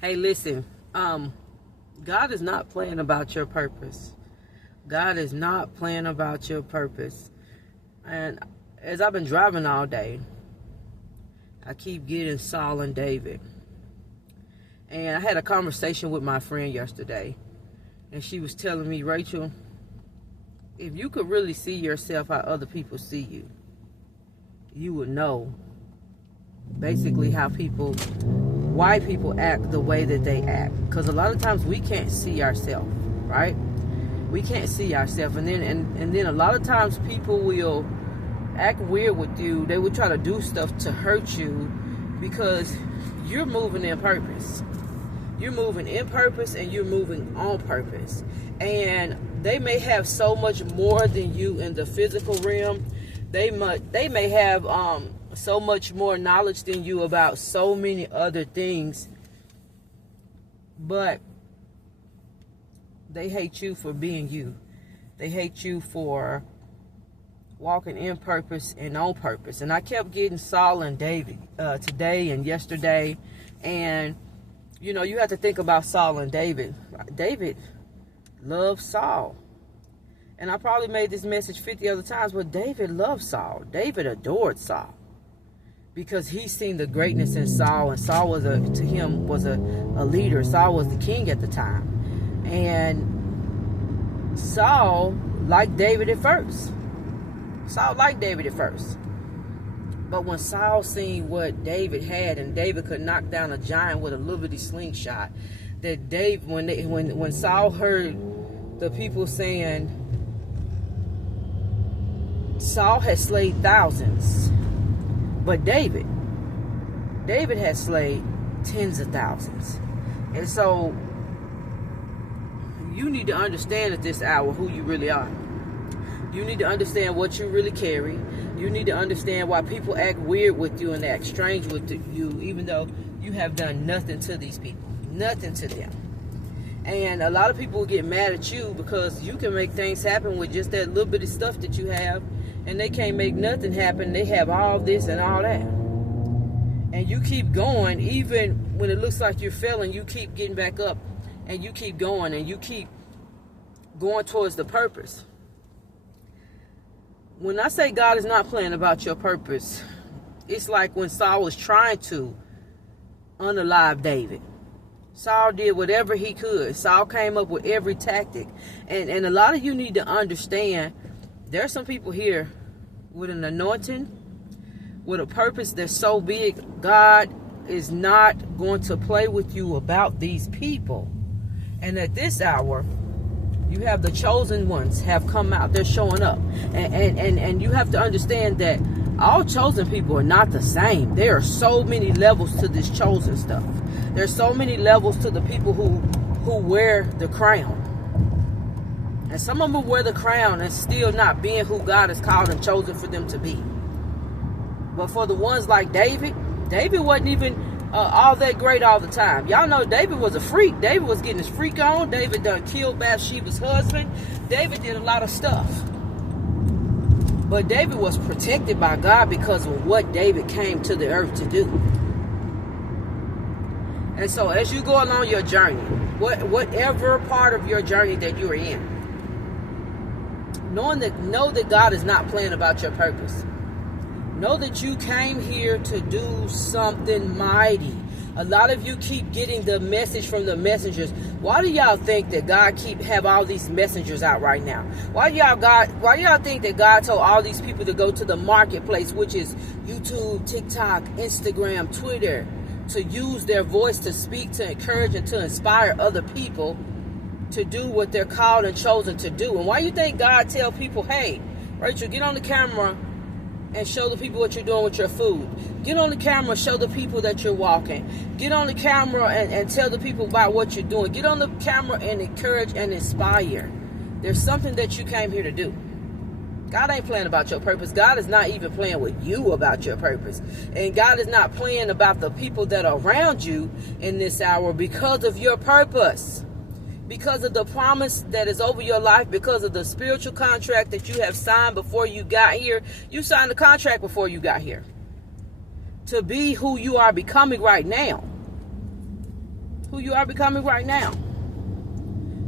Hey, listen, God is not playing about your purpose. God is not playing about your purpose. And as I've been driving all day, I keep getting Saul and David. And I had a conversation with my friend yesterday, and she was telling me, Rachel, if you could really see yourself how other people see you, you would know basically why people act the way that they act. Because a lot of times we can't see ourselves, right? We can't see ourselves, and then a lot of times people will act weird with you. They will try to do stuff to hurt you because you're moving in purpose. You're moving in purpose and you're moving on purpose. And they may have so much more than you in the physical realm. They may have so much more knowledge than you about so many other things. But they hate you for being you. They hate you for walking in purpose and on purpose. And I kept getting Saul and David today and yesterday. And you know, you have to think about Saul and David. David loved Saul. And I probably made this message 50 other times, but David loved Saul. David adored Saul because he seen the greatness in Saul, and Saul was to him was a leader. Saul was the king at the time. And Saul liked David at first. But when Saul seen what David had, and David could knock down a giant with a little bitty slingshot, that when Saul heard the people saying Saul had slayed thousands, but David had slayed tens of thousands. And so you need to understand at this hour who you really are. You need to understand what you really carry. You need to understand why people act weird with you and act strange with you, even though you have done nothing to these people. Nothing to them. And a lot of people will get mad at you because you can make things happen with just that little bit of stuff that you have, and they can't make nothing happen. They have all this and all that. And you keep going, even when it looks like you're failing, you keep getting back up, and you keep going, and you keep going towards the purpose. When I say God is not playing about your purpose, it's like when Saul was trying to unalive David. Saul did whatever he could. Saul came up with every tactic. And a lot of you need to understand, there are some people here with an anointing, with a purpose that's so big, God is not going to play with you about these people. And at this hour, you have the chosen ones have come out. They're showing up. And you have to understand that all chosen people are not the same. There are so many levels to this chosen stuff. There's so many levels to the people who wear the crown. And some of them wear the crown and still not being who God has called and chosen for them to be. But for the ones like David wasn't even all that great all the time. Y'all know David was a freak. David was getting his freak on. David done killed Bathsheba's husband. David did a lot of stuff. But David was protected by God because of what David came to the earth to do. And so as you go along your journey, whatever part of your journey that you're in, know that God is not playing about your purpose. Know that you came here to do something mighty. A lot of you keep getting the message from the messengers. Why do y'all think that God have all these messengers out right now? Why do y'all think that God told all these people to go to the marketplace, which is YouTube, TikTok, Instagram, Twitter, to use their voice to speak, to encourage, and to inspire other people to do what they're called and chosen to do? And why you think God tell people, hey, Rachel, get on the camera and show the people what you're doing with your food. Get on the camera, show the people that you're walking. Get on the camera and tell the people about what you're doing. Get on the camera and encourage and inspire. There's something that you came here to do. God ain't playing about your purpose. God is not even playing with you about your purpose. And God is not playing about the people that are around you in this hour because of your purpose. Because of the promise that is over your life, because of the spiritual contract that you have signed before you got here. You signed the contract before you got here to be who you are becoming right now. who you are becoming right now.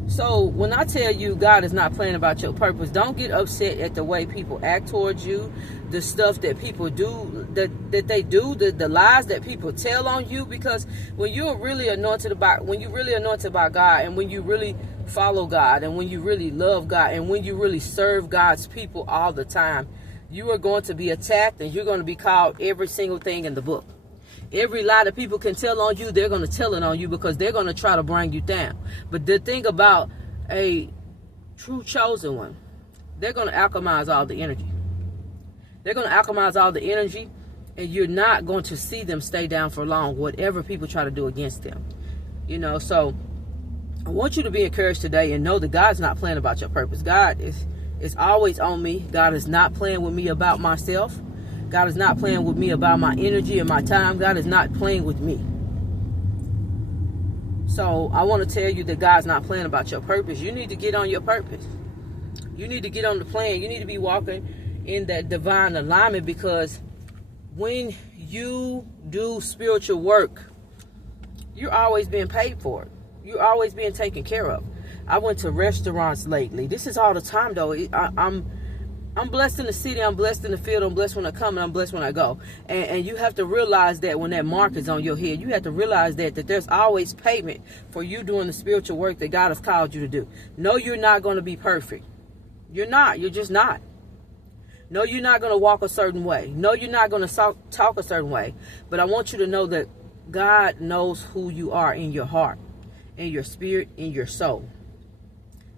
So when I tell you God is not playing about your purpose, don't get upset at the way people act towards you, the stuff that people do, that they do, the lies that people tell on you. Because when you're really anointed by God, and when you really follow God, and when you really love God, and when you really serve God's people all the time, you are going to be attacked, and you're going to be called every single thing in the book. Every lie that people can tell on you, they're going to tell it on you, because they're going to try to bring you down. But the thing about a true chosen one, they're going to alchemize all the energy. They're going to alchemize all the energy, and you're not going to see them stay down for long, whatever people try to do against them. You know, so I want you to be encouraged today and know that God's not playing about your purpose. God is always on me. God is not playing with me about myself. God is not playing with me about my energy and my time. God is not playing with me. So I want to tell you that God's not playing about your purpose. You need to get on your purpose. You need to get on the plan. You need to be walking in that divine alignment, because when you do spiritual work, you're always being paid for it. You're always being taken care of. I went to restaurants lately. This is all the time, though. I'm blessed in the city, I'm blessed in the field, I'm blessed when I come, and I'm blessed when I go. And you have to realize that when that mark is on your head, you have to realize that there's always payment for you doing the spiritual work that God has called you to do. No, you're not going to be perfect. You're not. You're just not. No, you're not going to walk a certain way. No, you're not going to talk a certain way. But I want you to know that God knows who you are in your heart, in your spirit, in your soul.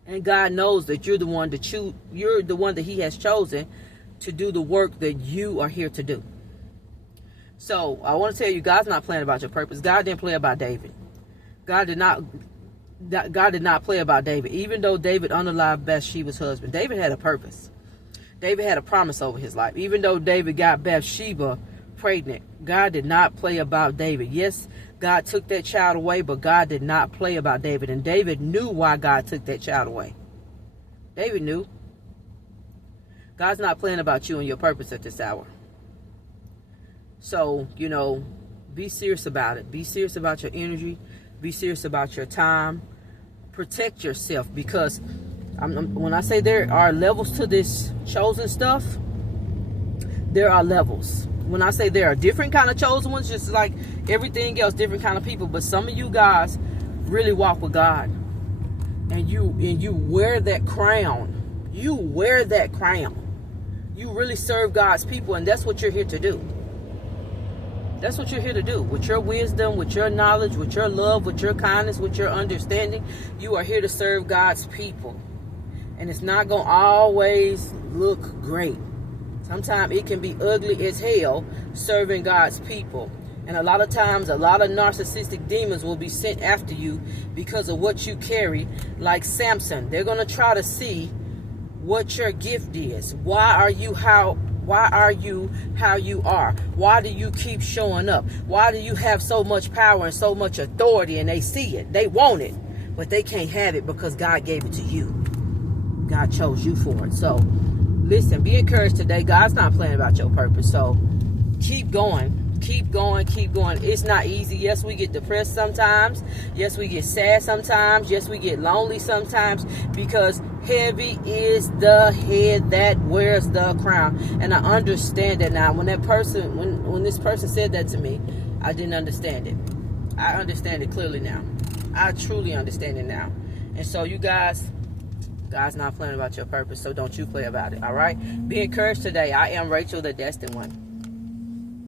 And God knows that you're the one that He has chosen to do the work that you are here to do. So I want to tell you, God's not playing about your purpose. God didn't play about David. God did not play about David. Even though David unalived Bathsheba's husband, David had a purpose. David had a promise over his life. Even though David got Bathsheba pregnant, God did not play about David. Yes, God took that child away, but God did not play about David. And David knew why God took that child away. David knew. God's not playing about you and your purpose at this hour. So, you know, be serious about it. Be serious about your energy. Be serious about your time. Protect yourself, because when I say there are levels to this chosen stuff, there are levels. When I say there are different kind of chosen ones, just like everything else, different kind of people. But some of you guys really walk with God, and you wear that crown. You wear that crown. You really serve God's people, and that's what you're here to do. That's what you're here to do. With your wisdom, with your knowledge, with your love, with your kindness, with your understanding, you are here to serve God's people. And it's not going to always look great. Sometimes it can be ugly as hell serving God's people. And a lot of times, a lot of narcissistic demons will be sent after you because of what you carry. Like Samson, they're going to try to see what your gift is. Why are you how you are? Why do you keep showing up? Why do you have so much power and so much authority? And they see it. They want it. But they can't have it because God gave it to you. God chose you for it. So listen, be encouraged today. God's not playing about your purpose. So keep going. Keep going. Keep going. It's not easy. Yes, we get depressed sometimes. Yes, we get sad sometimes. Yes, we get lonely sometimes, because heavy is the head that wears the crown. And I understand that now. When this person said that to me, I didn't understand it. I understand it clearly now. I truly understand it now. And so you guys, God's not playing about your purpose, so don't you play about it, all right? Be encouraged today. I am Rachel, the Destined One.